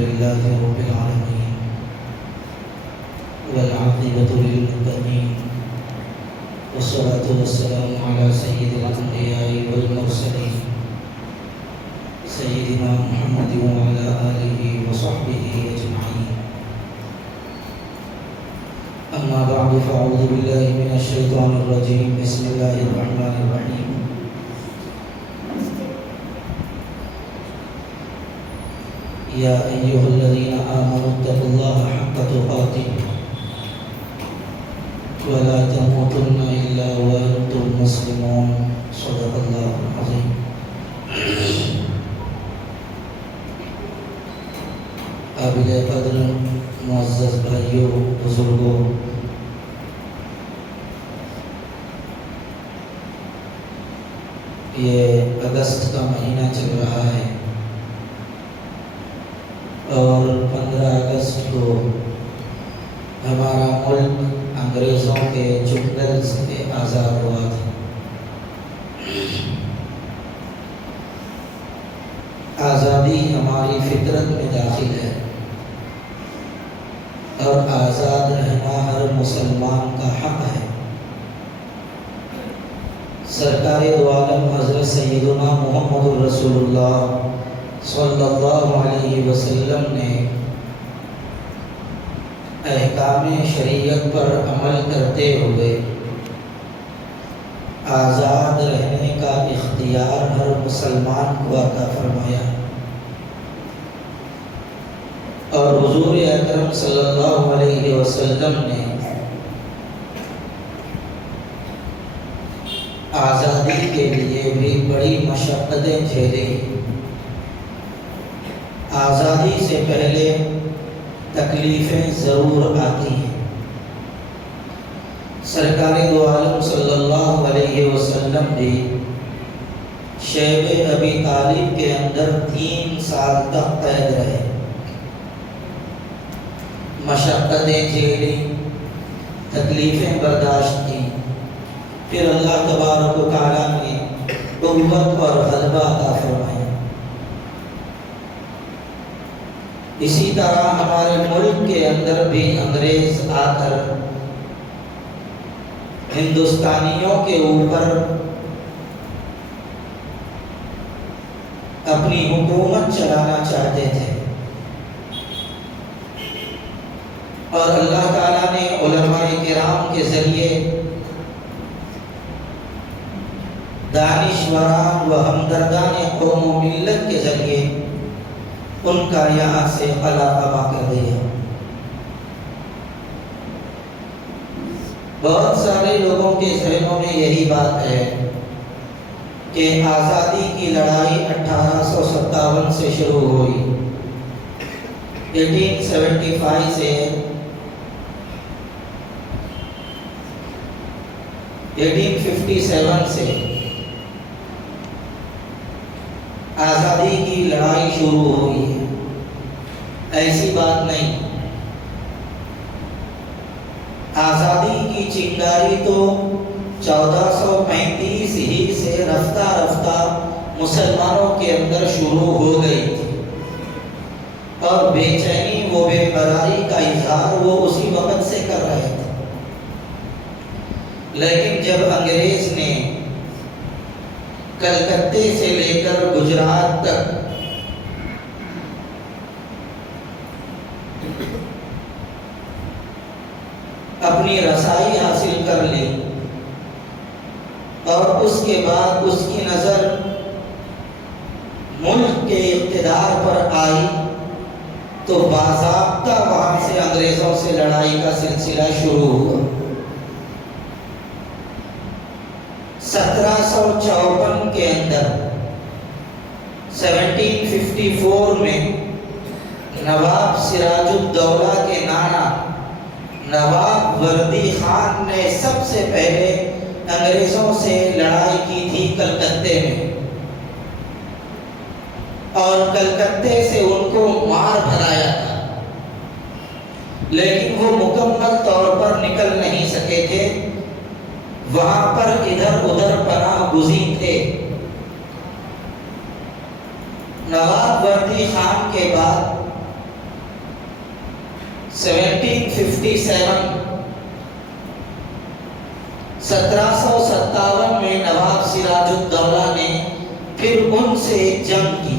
لله رب العالمين والعاقبة للمتقين والصلاة والسلام على سيد الأنبياء والمرسلين سيدنا محمد وعلى آله وصحبه أجمعين. أما بعد فأعوذ بالله من الشيطان الرجيم. بسم الله الرحمن الرحيم. يا أيها الذين آمنوا اتقوا الله حق تقاته ولا تموتن إلا وأنتم مسلمون. صدق الله العظيم. قابل قدر معزز بھائیوں، بزرگوں، یہ اگست کا مہینہ چل رہا ہے اور 15 اگست کو ہمارا ملک انگریزوں کے چنگل سے آزاد ہوا تھا۔ آزادی ہماری فطرت میں داخل ہے اور آزاد رہنا ہر مسلمان کا حق ہے۔ سرکار دو عالم حضرت سیدنا محمد رسول اللہ صلی اللہ علیہ وسلم نے احکام شریعت پر عمل کرتے ہوئے آزاد رہنے کا اختیار ہر مسلمان کو عطا فرمایا، اور حضور اکرم صلی اللہ علیہ وسلم نے آزادی کے لیے بھی بڑی مشقتیں جھیلی۔ آزادی سے پہلے تکلیفیں ضرور آتی ہیں۔ سرکار دو عالم صلی اللہ علیہ وسلم بھی شیب ابی طالب کے اندر 3 سال تک قید رہے، مشقتیں جھیلی، تکلیفیں برداشت کی، پھر اللہ تبارک و تعالیٰ نے قوت اور غلبہ عطا فرمایا۔ اسی طرح ہمارے ملک کے اندر بھی انگریز آ کر ہندوستانیوں کے اوپر اپنی حکومت چلانا چاہتے تھے، اور اللہ تعالیٰ نے علماء کرام کے ذریعے، دانشوران و ہمدردان قوم و ملت کے ذریعے ان کا یہاں سے خلا خبا کر دیا۔ بہت سارے لوگوں کے ذہنوں میں یہی بات ہے کہ آزادی کی لڑائی 1857 سے شروع ہوئی، 1875 سے 1857 سے آزادی کی لڑائی شروع ہوئی ہے۔ ایسی بات نہیں۔ آزادی کی چنگاری تو 1435 ہی سے رفتہ رفتہ مسلمانوں کے اندر شروع ہو گئی تھی، اور بے چینی و بے قراری کا اظہار وہ اسی وقت سے کر رہے تھے۔ لیکن جب انگریز نے کلکتے سے لے کر گجرات تک اپنی رسائی حاصل کر لی، اور اس کے بعد اس کی نظر ملک کے اقتدار پر آئی، تو باضابطہ وہاں سے انگریزوں سے لڑائی کا سلسلہ شروع ہوا۔ 1754 کے اندر 1754 میں نواب سراج الدولہ کے نانا نواب وردی خان نے سب سے پہلے انگریزوں سے لڑائی کی تھی کلکتے میں، اور کلکتے سے ان کو مار بھرایا تھا، لیکن وہ مکمل طور پر نکل نہیں سکے تھے۔ وہاں پر ادھر ادھر پناہ گزین تھے۔ نواب وردی خان کے بعد 1757 میں نواب سراج الدولہ نے پھر ان سے جنگ کی۔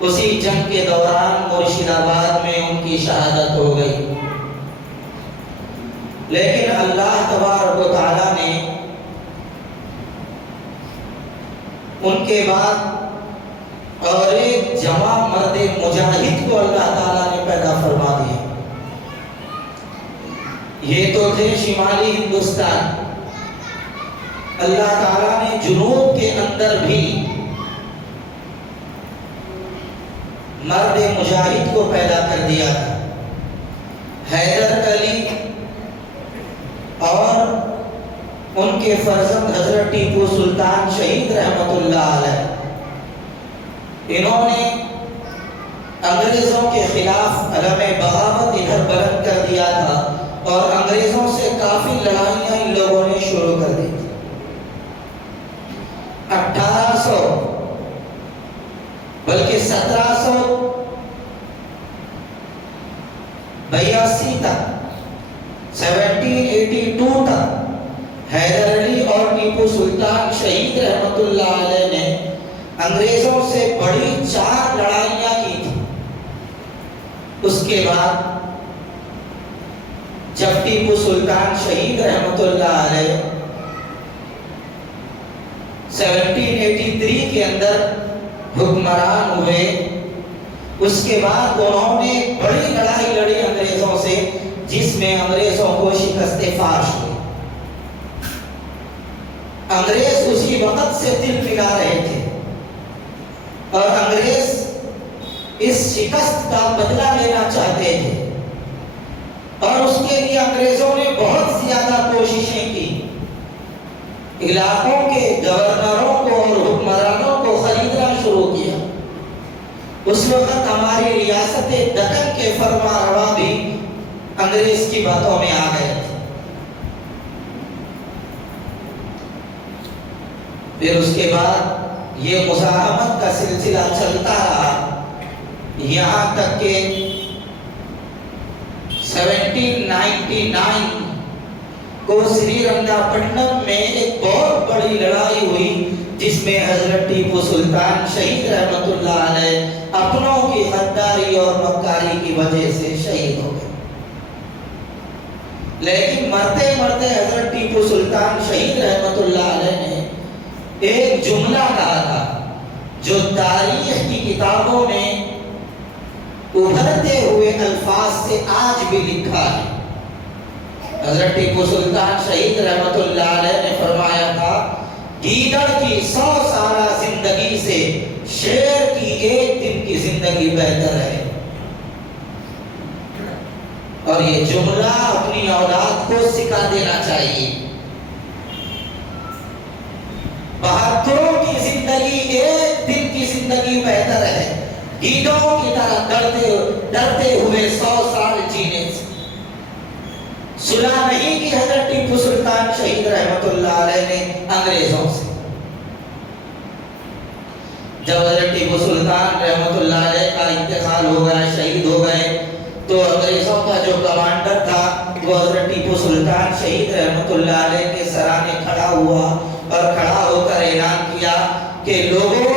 اسی جنگ کے دوران مرشد آباد میں ان کی شہادت ہو گئی، لیکن اللہ تبارک و تعالیٰ نے ان کے بعد اور ایک جوان مرد مجاہد کو اللہ تعالیٰ نے پیدا فرما دیا۔ یہ تو تھے شمالی ہندوستان، اللہ تعالیٰ نے جنوب کے اندر بھی مرد مجاہد کو پیدا کر دیا تھا۔ حیدر علی اور ان کے فرزند حضرت ٹیپو سلطان شہید رحمت اللہ علیہ، انہوں نے انگریزوں کے خلاف علم بغاوت ادھر بلند کر دیا تھا اور انگریزوں سے کافی لڑائیاں ان لوگوں نے شروع کر دی تھی۔ 1800 بلکہ 1782 تک 1782 تک حیدر علی اور ٹیپو سلطان شہید رحمت اللہ علیہ نے انگریزوں سے بڑی 4 لڑائیاں کی تھی۔ اس کے بعد جب ٹیپو سلطان شہید رحمت اللہ علیہ 1783 کے اندر حکمران ہوئے، اس کے بعد انہوں نے بڑی لڑائی لڑی انگریزوں سے، جس میں انگریزوں کو شکست فاش ہوئی۔ انگریز اسی وقت سے دل ملا رہے تھے اور انگریز اس شکست کا بدلہ لینا چاہتے تھے، اور اس کے لیے انگریزوں نے بہت زیادہ کوششیں کی۔ علاقوں کے گورنروں کو اور حکمرانوں کو خریدنا شروع کیا۔ اس وقت ہماری ریاست دکن کے فرما روا بھی انگریز کی باتوں میں آ گئے تھے۔ پھر اس کے بعد یہ مزاحمت کا سلسلہ چلتا رہا، یہاں تک کہ 1799 کو سری رنگا پٹنم میں ایک بہت بڑی لڑائی ہوئی، جس میں حضرت ٹیپو سلطان شہید رحمت اللہ علیہ اپنوں کی غداری اور مکاری کی وجہ سے شہید ہو گئے۔ لیکن مرتے مرتے حضرت ٹیپو سلطان شہید رحمت اللہ علیہ نے ایک جملہ کہا تھا جو تاریخ کی کتابوں میں ابھرتے ہوئے الفاظ سے آج بھی لکھا ہے۔ حضرت ٹیپو سلطان شہید رحمت اللہ علیہ نے فرمایا تھا، گیدڑ کی 100 سالہ زندگی سے شیر کی 1 دن کی زندگی بہتر ہے۔ اور یہ جملہ اپنی اولاد کو سکھا دینا چاہیے۔ بہادروں کی زندگی 1 دن کی زندگی بہتر ہے، گیدڑوں کی طرح ڈرتے ہوئے 100 سال جینے سے۔ صلح نہیں کی حضرت ٹیپو سلطان شہید رحمت اللہ علیہ نے انگریزوں سے۔ جب حضرت ٹیپو سلطان رحمت اللہ علیہ کا انتقال ہو گیا، شہید ہو گئے، تو انگریزوں کا جو کمانڈر تھا وہ حضرت ٹیپو سلطان شہید رحمت اللہ علیہ کے سرانے کھڑا ہوا اور کھڑا ہو کر اعلان کیا کہ لوگوں،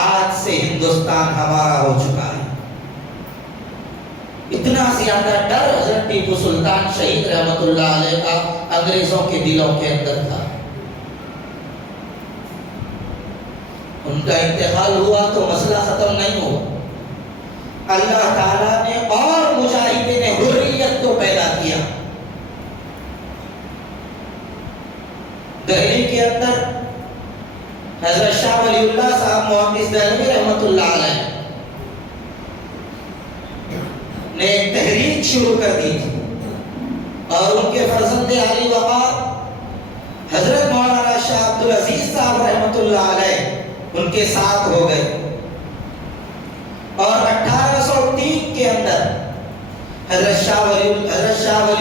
آج سے ہندوستان ہمارا ہو چکا ہے۔ اتنا زیادہ ڈر حضرت ٹیپو سلطان شہید رحمت اللہ علیہ کا انگریزوں کے دلوں کے اندر تھا۔ ان کا انتقال ہوا تو مسئلہ ختم نہیں ہوا، اللہ تعالیٰ نے اور مجاہدین حریت کو پیدا کیا۔ دہلی کے اندر حضرت شاہ ولی اللہ صاحب محدث دہلوی رحمت اللہ علیہ نے ایک تحریک شروع کر دی تھی، اور ان کے فرزند علی وقار حضرت مولانا شاہ عبدالعزیز صاحب رحمت اللہ علیہ ان کے ساتھ ہو گئے، اور 1803 کے اندر حضرت شاہ ولی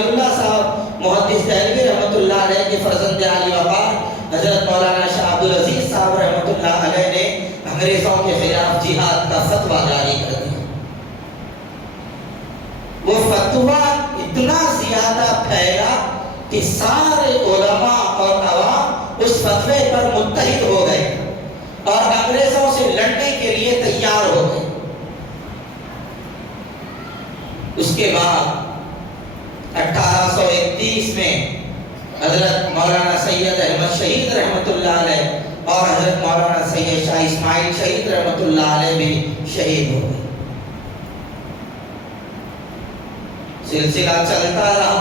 اللہ صاحب محدث دہلوی رحمت اللہ علیہ کے فرزند علی وقار حضرت مولانا شاہ عبدالعزیز صاحب رحمت اللہ علیہ نے انگریزوں کے خلاف جہاد کا فتویٰ جاری کر دیا۔ وہ فتویٰ اتنا زیادہ پھیلا کہ سارے علماء اور عوام اس فتوے پر متحد ہو گئے اور انگریزوں سے لڑنے کے لیے تیار ہو گئے۔ اس کے بعد 1831 میں حضرت مولانا سید احمد شہید رحمۃ اللہ علیہ اور حضرت مولانا سید شاہ اسماعیل شہید رحمۃ اللہ علیہ بھی شہید ہو گئے۔ سلسلہ چلتا رہا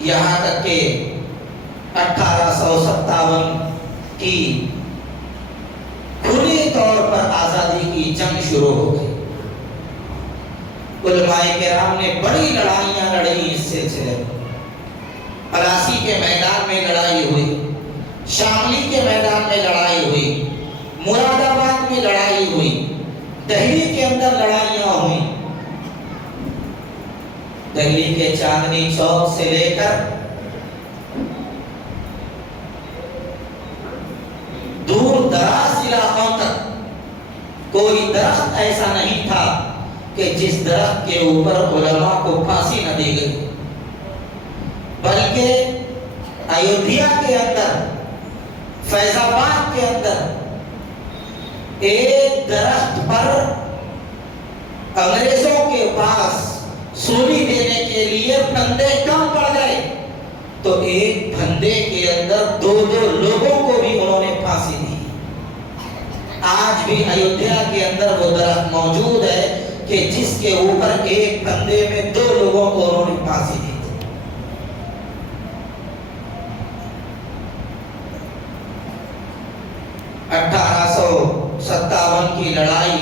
یہاں تک کہ 1857 کی کھلی طور پر آزادی کی جنگ شروع ہو گئی۔ علماء کرام نے بڑی لڑائیاں لڑی اس سلسلے میں۔ پلاسی کے میدان میں لڑائی ہوئی، شاملی کے میدان میں لڑائی ہوئی، مراد آباد میں لڑائی ہوئی، دہلی کے اندر لڑائیاں ہوئی۔ دہلی کے چاندنی چوک سے لے کر دور دراز علاقوں تک کوئی درخت ایسا نہیں تھا کہ جس درخت کے اوپر علماء کو پھانسی نہ دی گئی، بلکہ ایودھیا کے اندر، فیض آباد کے اندر ایک درخت پر انگریزوں کے پاس سولی دینے کے لیے پھندے کم پڑ گئے تو ایک پھندے کے اندر 2 لوگوں کو بھی انہوں نے پھانسی دی۔ آج بھی ایودھیا کے اندر وہ درخت موجود ہے کہ جس کے اوپر ایک پھندے میں 2 لوگوں کو انہوں نے پھانسی دی تھی۔ 1857 کی لڑائی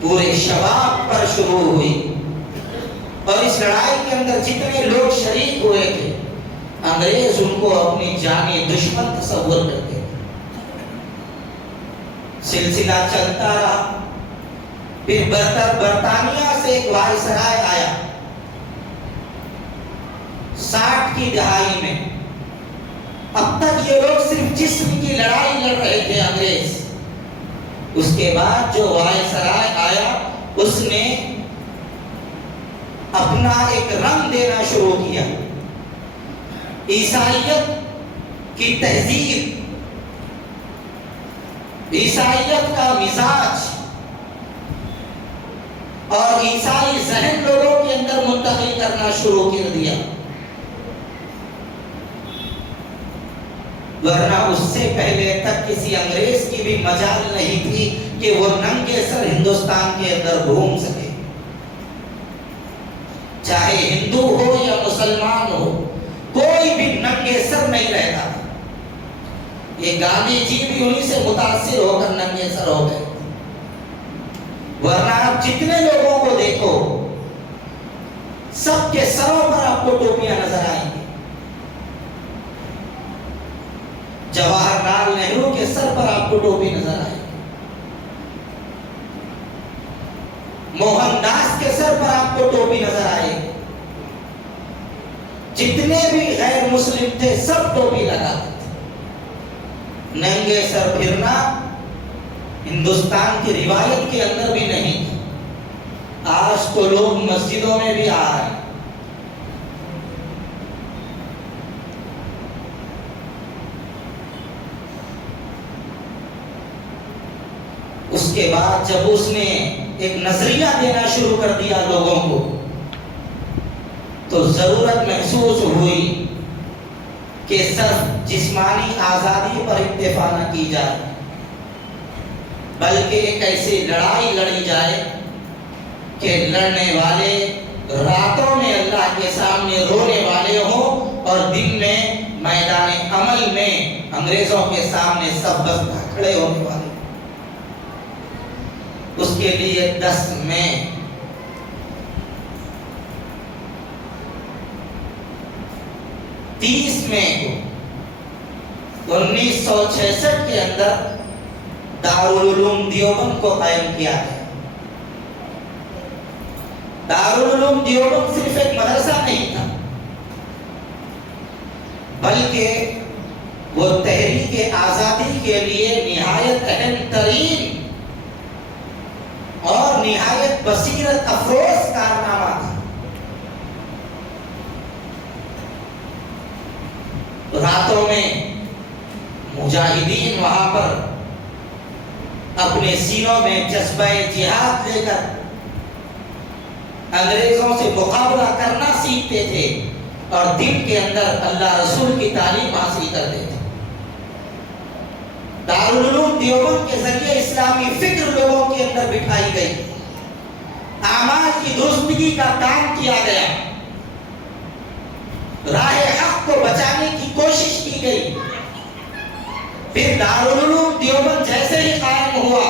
پورے شباب پر شروع ہوئی اور اس لڑائی کے اندر جتنے لوگ شریک ہوئے تھے انگریز ان کو اپنی جانی دشمن تصور کرتے تھے۔ سلسلہ چلتا رہا، پھر برطانیہ سے ایک وائسرائے آیا 60 کی دہائی میں۔ اب تک یہ لوگ صرف جسم کی لڑائی لڑ رہے تھے انگریز۔ اس کے بعد جو وائسرائے آیا اس نے اپنا ایک رنگ دینا شروع کیا، عیسائیت کی تہذیب، عیسائیت کا مزاج اور عیسائی ذہن لوگوں کے اندر منتقل کرنا شروع کر دیا۔ ورنہ اس سے پہلے تک کسی انگریز کی بھی مجال نہیں تھی کہ وہ ننگے سر ہندوستان کے اندر گھوم سکے، چاہے ہندو ہو یا مسلمان ہو، کوئی بھی ننگے سر نہیں رہتا تھا۔ یہ گاندھی جی بھی انہی سے متاثر ہو کر ننگے سر ہو گئے۔ ورنہ آپ جتنے لوگوں کو دیکھو سب کے سروں پر آپ کو ٹوپیاں نظر آئیں گی۔ جواہر لال نہرو کے سر پر آپ کو ٹوپی نظر آئے، موہن داس کے سر پر آپ کو ٹوپی نظر آئے، جتنے بھی غیر مسلم تھے سب ٹوپی لگاتے تھے۔ ننگے سر پھرنا ہندوستان کی روایت کے اندر بھی نہیں تھا، آج تو لوگ مسجدوں میں بھی آ رہے ہیں۔ اس کے بعد جب اس نے ایک نظریہ دینا شروع کر دیا لوگوں کو تو ضرورت محسوس ہوئی کہ صرف جسمانی آزادی پر اکتفا نہ کی جائے بلکہ ایک ایسی لڑائی لڑی جائے کہ لڑنے والے راتوں میں اللہ کے سامنے رونے والے ہوں اور دن میں میدان عمل میں انگریزوں کے سامنے سب بستہ کھڑے ہونے والے۔ اس کے لیے 10 میں 30 مئی کو 1966 کے اندر دارالعلوم دیوبند کو قائم کیا ہے۔ دارالعلوم دیوبند صرف ایک مدرسہ نہیں تھا بلکہ وہ تحریک آزادی کے لیے نہایت اہم ترین اور نہایت نہایت بصیرت افروز کارنامہ تھا۔ راتوں میں مجاہدین وہاں پر اپنے سینوں میں جذبہ جہاد لے کر انگریزوں سے مقابلہ کرنا سیکھتے تھے اور دل کے اندر اللہ رسول کی تعلیم حاصل کرتے تھے۔ دارالعلوم دیوبند کے ذریعے اسلامی فکر لوگوں کے اندر بٹھائی گئی، اعمال کی درستگی کا کام کیا گیا، راہ حق کو بچانے کی کوشش کی گئی۔ پھر دارالعلوم دیوبند جیسے ہی قائم ہوا،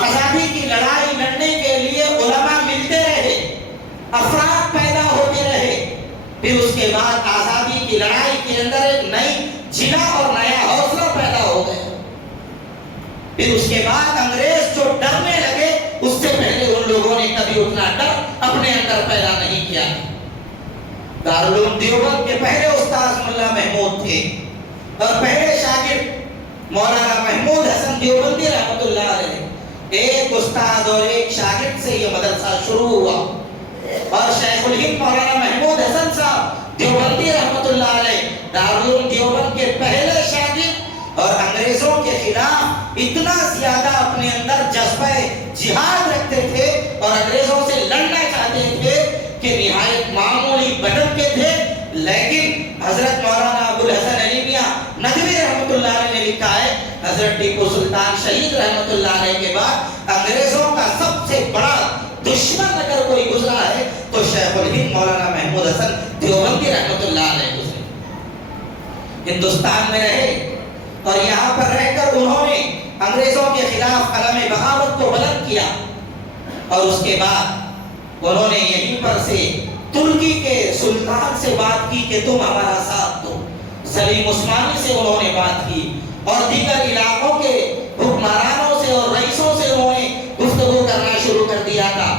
آزادی کی لڑائی لڑنے کے لیے علماء ملتے رہے، افراد پیدا ہوتے رہے۔ پھر اس کے بعد آزادی کی لڑائی کے اندر ایک نئی جلا اور نیا حوصلہ پیدا ہو گیا۔ پھر اس کے بعد انگریز جو ڈرنے لگے، اس سے پہلے ان لوگوں نے کبھی اتنا ڈر اپنے اندر پیدا نہیں کیا۔ دارالعلوم دیوبند کے پہلے استاد ملا محمود تھے اور پہلے شاگرد مولانا محمود حسن دیوبندی رحمۃ اللہ علیہ۔ ایک استاد اور ایک شاگرد سے یہ مدرسہ شروع ہوا اور شیخ الہند مولانا محمود حسن صاحب دیوبندی رحمۃ اللہ علیہ دارالعلوم دیوبند کے پہلے شاگرد، اور انگریزوں کے خلاف اتنا زیادہ اپنے اندر جذبہ جہاد رکھتے تھے اور انگریزوں سے لڑنا چاہتے تھے کہ نہایت معمولی بدن کے تھے۔ لیکن حضرت مولانا ابو الحسن علی میاں ندوی رحمۃ اللہ علیہ نے لکھا ہے، حضرت ٹیپو سلطان شہید رحمۃ اللہ علیہ کے بعد انگریزوں کا سب سے بڑا دشمن اگر کوئی گزرا ہے تو شیخ الہند مولانا محمود حسن دیوبندی رحمۃ اللہ علیہ گزرے۔ ہندوستان میں رہے اور یہاں پر رہ کر انہوں نے انگریزوں کے خلاف علم بغاوت کو بلند کیا، اور اس کے بعد انہوں نے یہیں پر سے ترکی کے سلطان سے بات کی کہ تم ہمارا ساتھ دو، سلیم عثمانی سے انہوں نے بات کی، اور دیگر علاقوں کے حکمرانوں سے اور رئیسوں سے انہوں نے گفتگو کرنا شروع کر دیا تھا۔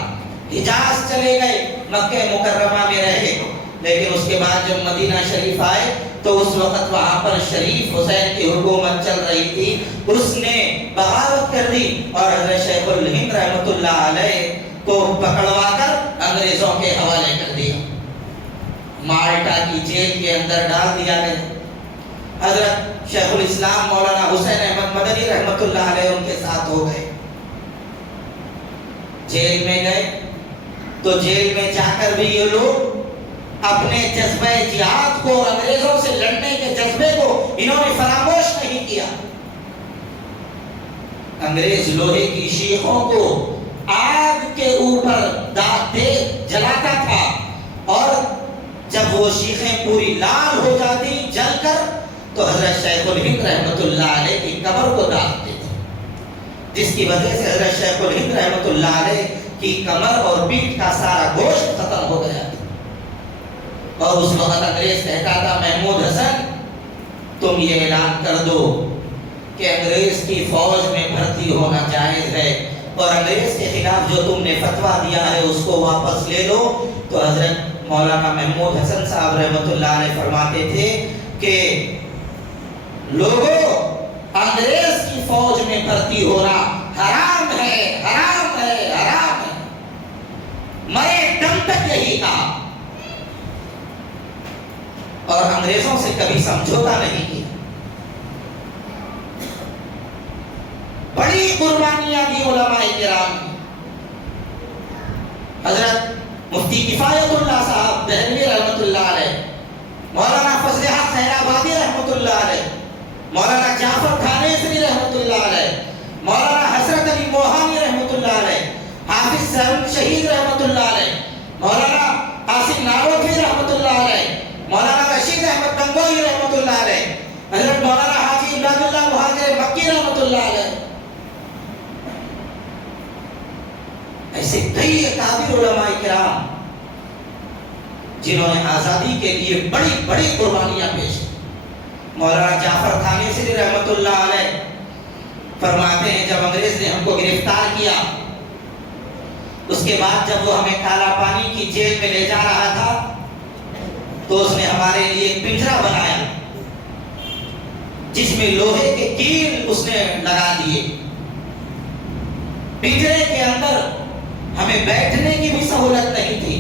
حجاز چلے گئے، مکہ مکرمہ میں رہے، لیکن اس کے بعد جب مدینہ شریف آئے تو اس وقت وہاں پر شریف حسین کی حکومت چل رہی تھی، اس نے بغاوت کر دی اور حضرت شیخ الہند رحمۃ اللہ علیہ کو پکڑوا کر انگریزوں کے حوالے کر دیا، مالٹا کی جیل کے اندر ڈال دیا گیا۔ حضرت شیخ الاسلام مولانا حسین احمد مدنی رحمۃ اللہ علیہ ان کے ساتھ ہو گئے، جیل میں گئے تو جیل میں جا کر بھی یہ لوگ اپنے جذبہ جہاد کو اور انگریزوں سے لڑنے کے جذبے کو انہوں نے فراموش نہیں کیا۔ انگریز لوہے کی شیخوں کو آگ کے اوپر دے جلاتا تھا، اور جب وہ شیخیں پوری لال ہو جاتی جل کر تو حضرت شیخ الہند رحمۃ اللہ علیہ کی قبر کو داغتے تھے، جس کی وجہ سے حضرت شیخ الہند رحمۃ اللہ علیہ کی کمر اور پیٹھ کا سارا گوشت ختم ہو گیا تھا۔ اور اس وقت انگریز کہتا تھا، محمود حسن تم یہ اعلان کر دو کہ انگریز کی فوج میں بھرتی ہونا جائز ہے، اور انگریز کے خلاف جو تم نے فتویٰ دیا ہے اس کو واپس لے لو۔ تو حضرت مولانا محمود حسن صاحب رحمۃ اللہ علیہ فرماتے تھے کہ لوگوں، انگریز کی فوج میں بھرتی ہونا حرام ہے، حرام ہے، حرام ہے۔ مرے دم تک یہی کہا، اور انگریزوں سے کبھی سمجھوتا نہیں کیا۔ بڑی قربانیاں دی علماء کرام نے۔ حضرت مفتی کفایت اللہ صاحب دہلوی رحمۃ اللہ علیہ، مولانا فضل حق خیر آبادی رحمۃ اللہ علیہ، مولانا جعفر تھانیسری رحمۃ اللہ علیہ، مولانا حسرت علی موہانی رحمۃ اللہ علیہ، حافظ سہل شہید رحمۃ اللہ علیہ، مولانا قاسم ناروتوی رحمۃ اللہ علیہ، مولانا رشید احمد گنگوئی رحمۃ اللہ علیہ، حضرت مولانا حاجی عباد اللہ مہاجر مکی رحمۃ اللہ علیہ، ایسے کئی اکابر علماء کرام جنہوں نے آزادی کے لیے بڑی بڑی قربانیاں پیش کی۔ مولانا جعفر تھانیسری رحمۃ اللہ علیہ فرماتے ہیں، جب انگریز نے ہم کو گرفتار کیا، اس کے بعد جب وہ ہمیں کالا پانی کی جیل میں لے جا رہا تھا تو اس نے ہمارے لیے ایک پنجرا بنایا جس میں لوہے کے کیل اس نے لگا دیے، پنجرے کے اندر ہمیں بیٹھنے کی بھی سہولت نہیں تھی،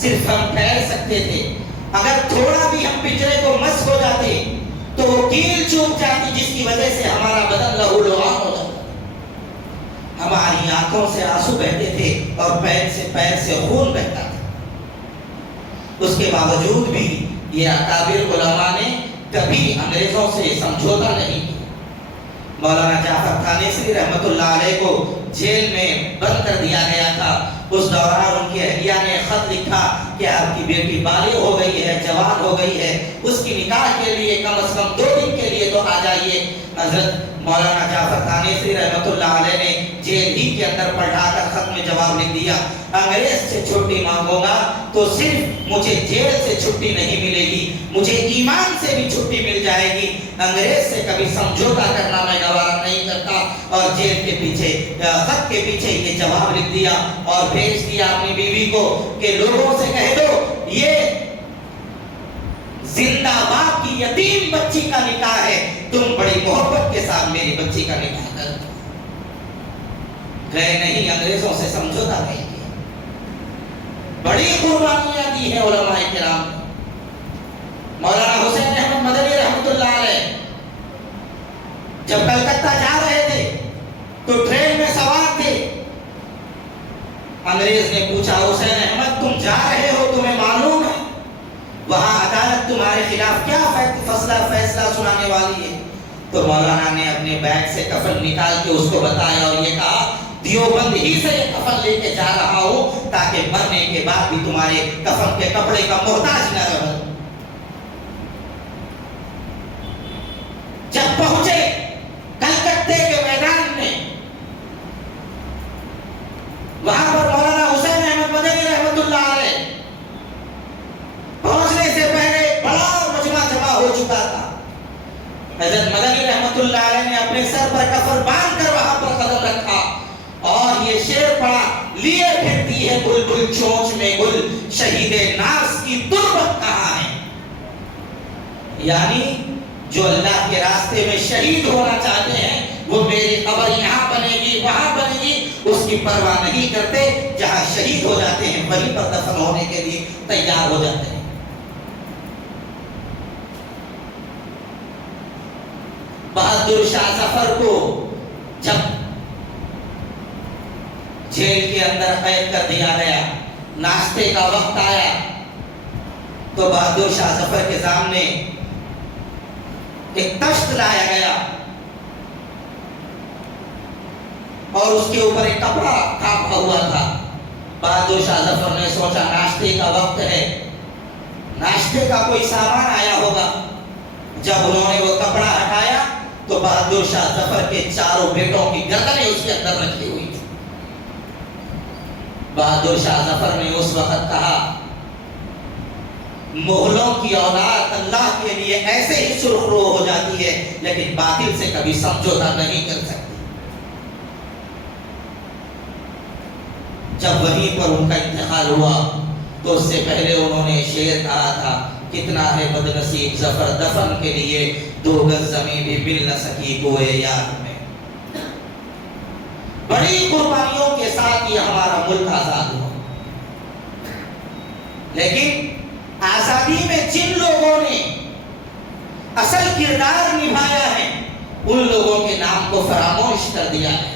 صرف ہم ٹھہر سکتے تھے۔ اگر تھوڑا بھی ہم پنجرے کو مس ہو جاتے تو وہ کیل چوب جاتی، جس کی وجہ سے ہمارا بدن لہو لہان ہو جاتا، ہماری آنکھوں سے آنسو بہتے تھے اور پیر سے خون بہتا تھا۔ اس کے باوجود بھی یہ اکابر علماء نے کبھی انگریزوں سے سمجھوتا نہیں کیا۔ مولانا جعفر تھانیسری رحمت اللہ علیہ کو جیل میں بند کر دیا گیا تھا۔ اس دوران ان کی اہلیہ نے خط لکھا کہ آپ کی بیٹی بالغ ہو گئی ہے، جوان ہو گئی ہے، اس کی نکاح کے لیے کم از کم 2 دن کے لیے تو آ جائیے۔ حضرت مولانا جعفر تھانیسری رحمت اللہ علیہ نے جیل ہی کے اندر پڑھا کر خط میں جواب لکھ دیا، انگریز سے چھٹی مانگوں گا تو صرف مجھے جیل سے چھٹی نہیں ملے گی، مجھے ایمان سے بھی چھٹی مل جائے گی، انگریز سے کبھی سمجھوتا کرنا میں گوارا نہیں کرتا۔ اور جیل کے پیچھے خط کے پیچھے یہ جواب لکھ دیا اور بھیج دیا اپنی بیوی کو کہ لوگوں سے کہہ دو یہ زندہ باپ کی یتیم بچی کا نکاح ہے، تم بڑی محبت کے ساتھ میری بچی کا نکاح کر دو۔ گئے نہیں، انگریزوں سے سمجھوتا نہیں کیا، بڑی قربانیاں دی ہیں علماء کرام۔ مولانا حسین احمد مدنی رحمت اللہ علیہ جب کلکتہ جا رہے تھے تو ٹرین میں سوار تھے، انگریز نے پوچھا حسین احمد تم جا رہے ہو، تمہیں معلوم ہے وہاں عدالت تمہارے خلاف کیا فیصلہ سنانے والی ہے؟ تو مولانا نے اپنے بیگ سے کفن نکال کے اس کو بتایا اور یہ کہا دیوبند ہی سے یہ کفن لے کے جا رہا ہوں تاکہ مرنے کے بعد بھی تمہارے کفن کے کپڑے کا محتاج نہ رہو۔ جب پہنچے کلکتے کے میدان میں، وہاں پر مولانا حسین احمد مدنی رحمت اللہ علیہ پہنچنے سے پہلے بڑا مجمع جمع ہو چکا تھا۔ حضرت مدنی رحمت اللہ علیہ نے اپنے سر پر کفن باندھ کر وہاں پر قدم رکھا اور یہ شعر پڑھا، لیے پھرتی ہے بلبل چونچ میں گل، شہید ناز کی تربت کہاں ہے؟ یعنی جو اللہ کے راستے میں شہید ہونا چاہتے ہیں وہ میری قبر یہاں بنے گی وہاں بنے گی اس کی پرواہ نہیں کرتے، جہاں شہید ہو جاتے ہیں وہیں پر دفن ہونے کے لیے تیار ہو جاتے ہیں۔ بہادر شاہ ظفر کو جب جیل کے اندر قید کر دیا گیا، ناشتے کا وقت آیا تو بہادر شاہ ظفر کے سامنے ایک تشت لایا گیا اور اس کے اوپر ایک کپڑا ڈھانپا ہوا تھا۔ بہادر شاہ ظفر نے سوچا ناشتے کا وقت ہے، ناشتے کا کوئی سامان آیا ہوگا۔ جب انہوں نے وہ کپڑا ہٹایا تو بہادر شاہ ظفر کے چاروں بیٹوں کی گردنیں اس کے اندر رکھی ہوئی تھی۔ بہادر شاہ ظفر نے اس وقت کہا مغلوں کی اولاد اللہ کے لیے ایسے ہی سرخ رو ہو جاتی ہے لیکن باطل سے کبھی سمجھوتا نہیں کر سکتی۔ جب وہیں پر ان کا انتقال ہوا تو اس سے پہلے انہوں نے شعر کہا تھا، کتنا ہے بد نصیب ظفر دفن کے لیے 2 گز زمین بھی مل نہ سکی کوئے یار میں۔ بڑی قربانیوں کے ساتھ یہ ہمارا ملک آزاد ہوا، لیکن آزادی میں جن لوگوں نے اصل کردار نبھایا ہے ان لوگوں کے نام کو فراموش کر دیا ہے۔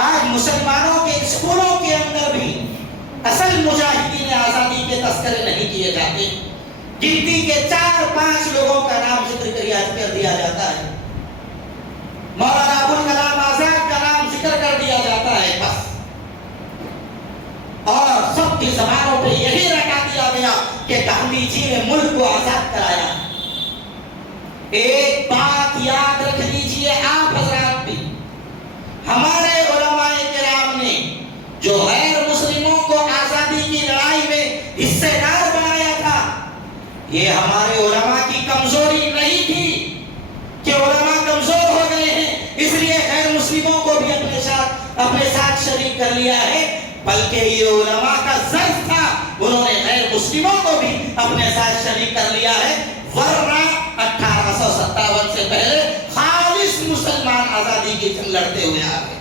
آج مسلمانوں کے اسکولوں کے اندر بھی اصل مجاہدین آزادی کے تذکرے نہیں کیے جاتے، گنتی کے 4-5 لوگوں کا نام ذکر کر دیا جاتا ہے، مولانا ابوالکلام آزاد کا نام ذکر کر دیا جاتا ہے بس، اور سب کی زبانوں پہ یہی رٹا دیا گیا کہ گاندھی جی نے ملک کو آزاد کرایا۔ ایک بات یاد رکھ لیجئے آپ حضرات بھی، ہمارے علماء کرام نے جو غیر مسلموں کو آزادی کی لڑائی میں حصے دار بنایا تھا، یہ ہمارے علماء کی کمزوری نہیں تھی کہ علماء کمزور ہو گئے ہیں اس لیے غیر مسلموں کو بھی اپنے ساتھ شریک کر لیا ہے، بلکہ یہ علماء کا ضعف تھا، انہوں نے غیر مسلموں کو بھی اپنے ساتھ شریک کر لیا ہے، ورنہ 1857 سے پہلے خالص مسلمان آزادی کی جنگ لڑتے ہوئے آ گئے۔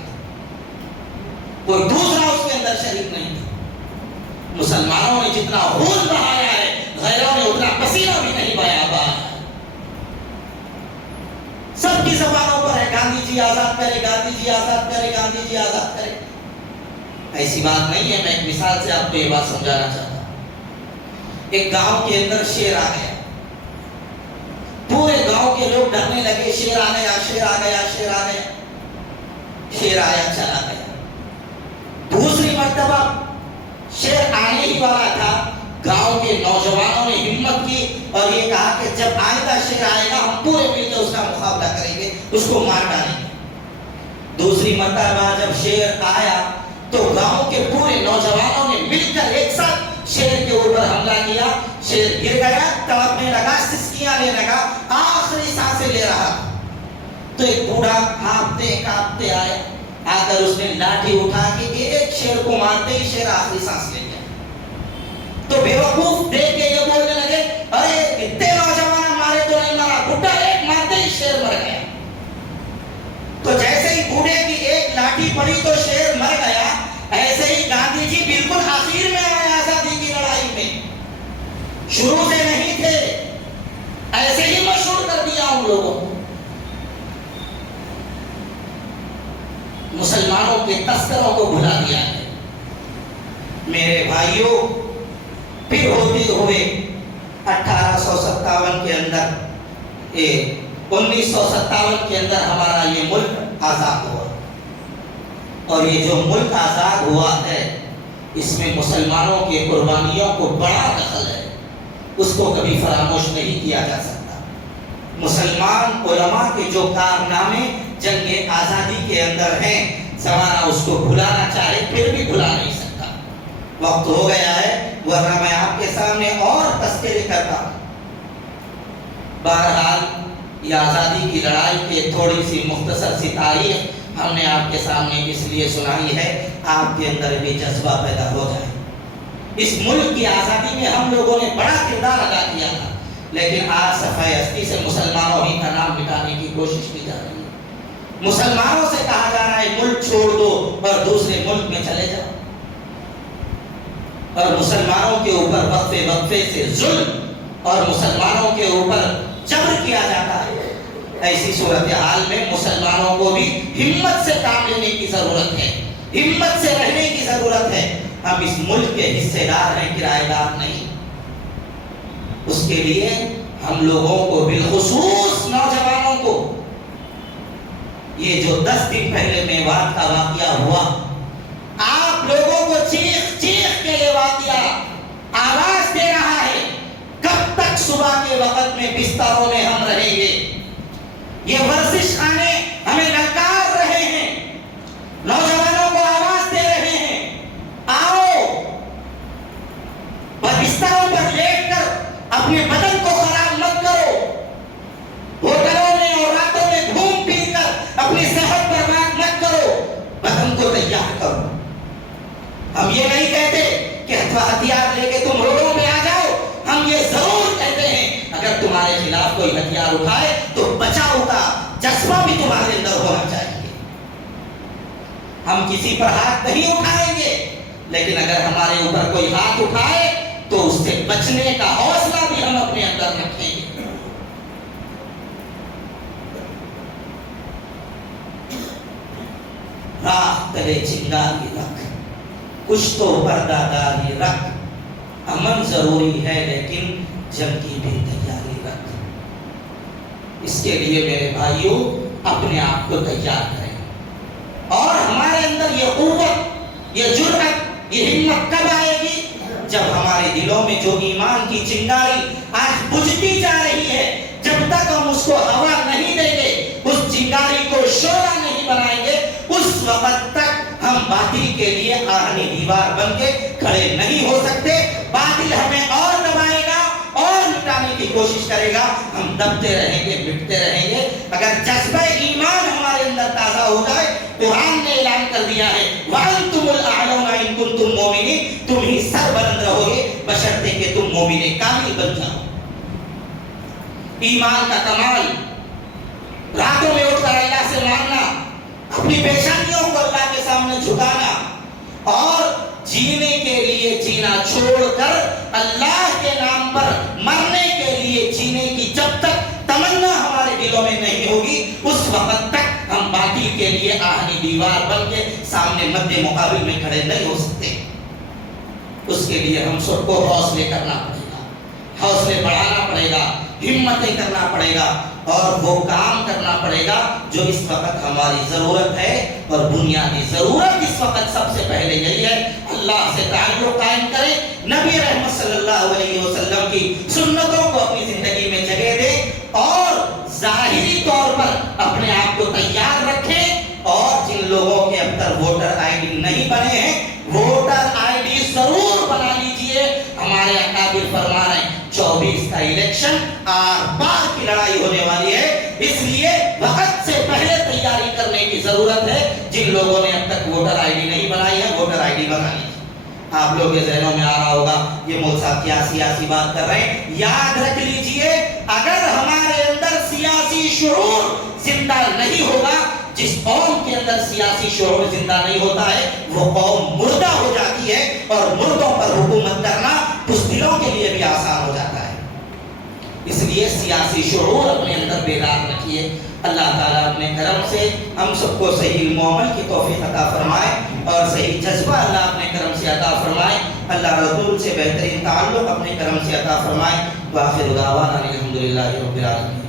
کوئی دوسرا اس کے اندر شریک نہیں تھا. مسلمانوں نے جتنا خون بہایا ہے غیروں نے اتنا پسینہ بھی نہیں بہایا. سب کی زبانوں پر ہے گاندھی جی آزاد کرے، گاندھی جی آزاد کرے، گاندھی جی آزاد کرے. ایسی بات نہیں ہے. میں ایک مثال سے آپ کو یہ بات سمجھانا چاہتا ہوں. ایک گاؤں کے اندر شیر آ گیا. پورے گاؤں کے لوگ ڈرنے لگے، شیر آ گیا، شیر آ گیا، شیر آ گیا. شیر آیا چلا گیا. دوسری مرتبہ شیر آنے ہی والا تھا. گاؤں کے نوجوانوں نے ہمت کی اور یہ کہا کہ جب آئندہ شیر آئے گا ہم پورے مل کے اس کا مقابلہ کریں گے، اس کو مار ڈالیں گے. دوسری مرتبہ جب شیر آیا تو گاؤں کے پورے نوجوانوں نے مل کر ایک ساتھ شیر کے اوپر حملہ کیا. شیر گر گیا، تڑپنے لگا، سسکیاں لینے لگا، آخری سانسیں لے رہا. تو ایک بوڑھا کانپتے کانپتے آیا. آ کر اس نے لاٹھی اٹھا کے ایک شیر کو مارتے ہی شیر آخری سانس لے گیا. تو بیوقوف دیکھ کے یہ بولنے لگے ارے اتنے نوجوان مارے تو نہیں مرا، بڈھا ایک مارتے ہی شیر مر گیا. تو جیسے ہی بوڑھے کی ایک لاٹھی پڑی تو شیر مر گیا، ایسے ہی گاندھی جی بالکل آخر میں آئے آزادی کی لڑائی میں. شروع سے نہیں تھے، ایسے ہی مشہور کر دیا ان لوگوں کو. مسلمانوں کے تذکروں کو بھلا دیا ہے. میرے بھائیوں، پھر ہوتے ہوئے 1857 کے اندر 1957 کے اندر ہمارا یہ ملک آزاد ہوا. اور یہ جو ملک آزاد ہوا ہے اس میں مسلمانوں کی قربانیوں کو بڑا دخل ہے، اس کو کبھی فراموش نہیں کیا جا سکتا. مسلمان علماء کے جو کارنامے جنگ آزادی کے اندر ہیں، زمانہ اس کو بھلانا چاہے پھر بھی بھلا نہیں سکتا. وقت ہو گیا ہے، ورنہ میں آپ کے سامنے اور تذکرے کرتا ہوں. بہرحال یہ آزادی کی لڑائی کے تھوڑی سی مختصر سی تاریخ ہم نے آپ کے سامنے اس لیے سنائی ہے آپ کے اندر بھی جذبہ پیدا ہو جائے. اس ملک کی آزادی میں ہم لوگوں نے بڑا کردار ادا کیا تھا، لیکن آج صفحہ ہستی سے مسلمانوں ہی کا نام مٹانے کی کوشش کی جا رہی ہے. مسلمانوں سے کہا جا رہا ہے ملک چھوڑ دو اور دوسرے ملک میں چلے جاؤ، اور مسلمانوں کے اوپر وقفے وقفے سے ظلم اور مسلمانوں کے اوپر جبر کیا جاتا ہے. ایسی صورتحال میں مسلمانوں کو بھی ہمت سے کام لینے کی ضرورت ہے، ہمت سے رہنے کی ضرورت ہے. ہم اس ملک کے حصے دار ہیں، کرایہ دار نہیں. اس کے لیے ہم لوگوں کو بالخصوص نوجوانوں کو یہ جو 10 دن پہلے میوات کا واقعہ ہوا، آپ لوگوں کو چیخ چیخ کے یہ واقعہ آواز دے رہا ہے کب تک صبح کے وقت میں بستروں میں ہم رہیں گے. یہ ورزش خانے ہمیں للکار رہے ہیں، نوجوانوں کو آواز دے رہے ہیں آؤ بستروں پر لیٹ کر اپنے بدن کو خراب مت کرو، ہوٹلوں میں اور راتوں میں گھوم پھر کر اپنی صحت برباد مت کرو، بدن کو تیار کرو. ہم یہ نہیں کہتے کہ ہتھیار لے کے تم روڈوں پہ آ جاؤ، ہم یہ ضرور کہتے ہیں اگر تمہارے خلاف کوئی ہتھیار اٹھائے تو بچاؤ کا جذبہ بھی تمہارے اندر ہونا چاہیے. ہم کسی پر ہاتھ نہیں اٹھائیں گے، لیکن اگر ہمارے اوپر کوئی ہاتھ اٹھائے تو اس سے بچنے کا حوصلہ بھی ہم اپنے اندر رکھیں گے. راہ تلے چنگاری رکھ، کچھ تو پردہ داری رکھ، امن ضروری ہے لیکن جنگ کی بھی تیاری رکھ. اس کے لیے میرے بھائیوں اپنے آپ کو تیار کریں. اور ہمارے اندر یہ قوت، یہ جرأت، یہ ہمت کب آئے گی؟ جب ہمارے دلوں میں جو ایمان کی چنگاری آج بجھتی جا رہی ہے، جب تک ہم اس کو ہوا نہیں دیں گے، اس چنگاری کو شعلہ نہیں بنائیں گے، اس وقت تک ہم باطل کے لیے آہنی دیوار بن کے کھڑے نہیں ہو سکتے. باطل ہمیں اور دبائے گا اور مٹانے کی کوشش کرے گا، ہم دبتے رہیں گے، مٹتے رہیں گے. اگر جذبہ ایمان ہمارے اندر تازہ ہو جائے، قرآن نے اعلان کر دیا ہے وَأَنْتُمُ الْأَعْلَوْنَ إِن كُنتُم مُؤْمِنِينَ، تم ہی سربلند رہو گے بشرطے کہ تم مومن کامل بن جاؤ. ایمان کا کمال راتوں میں اٹھ کر اللہ سے مانگنا، اپنی پیشانیوں کو اللہ کے سامنے جھکانا، اور جینے کے لیے جینا چھوڑ کر اللہ کے نام پر مرنے کے لیے جینے کی جب تک تمنا ہمارے دلوں میں نہیں ہوگی اس وقت تک ہم باطل کے لیے آہنی دیوار بن کے سامنے مد مقابل میں کھڑے نہیں ہو سکتے۔ اس کے لیے ہم سب کو حوصلے کرنا پڑے گا، حوصلے بڑھانا پڑے گا، ہمتیں کرنا پڑے گا اور وہ کام کرنا پڑے گا جو اس وقت ہماری ضرورت ہے۔ اور بنیادی ضرورت اس وقت سب سے پہلے یہی ہے، اللہ سے تعلق قائم کریں، نبی رحمت صلی اللہ علیہ وسلم کی سنتوں کو اپنی زندگی میں جگہ دیں اور ظاہری طور پر اپنے آپ کو تیار رکھیں۔ اور جن لوگوں کے اب تک ووٹر آئی ڈی نہیں بنے ہیں، ووٹر آئی ڈی ضرور بنا لیجئے۔ ہمارے اکابر فرما رہے ہیں 24 کا الیکشن آر پار کی لڑائی ہونے والی ہے، اس لیے وقت سے پہلے تیاری کرنے کی ضرورت ہے۔ جن لوگوں نے اب تک ووٹر آئی ڈی نہیں بنائی ہے، ووٹر آئی ڈی بنا لیجیے۔ آپ لوگ کے ذہنوں میں آ رہا ہوگا یہ مول صاحب کیا سیاسی بات کر رہے ہیں، یاد رکھ لیجئے اگر ہمارے اندر سیاسی شعور زندہ نہیں ہوگا، جس قوم کے اندر سیاسی شعور زندہ نہیں ہوتا ہے وہ قوم مردہ ہو جاتی ہے، اور مردوں پر حکومت کرنا بزدلوں کے لیے بھی آسان ہو جاتا ہے۔ اس لیے سیاسی شعور اپنے اندر بیدار رکھیے۔ اللہ تعالیٰ اپنے کرم سے ہم سب کو صحیح علم و عمل کی توفیق عطا فرمائے اور صحیح جذبہ اللہ اپنے کرم سے عطا فرمائے، اللہ رسول سے بہترین تعلق اپنے کرم سے عطا فرمائے۔ وآخر دعوانا الحمدللہ رب العالمین۔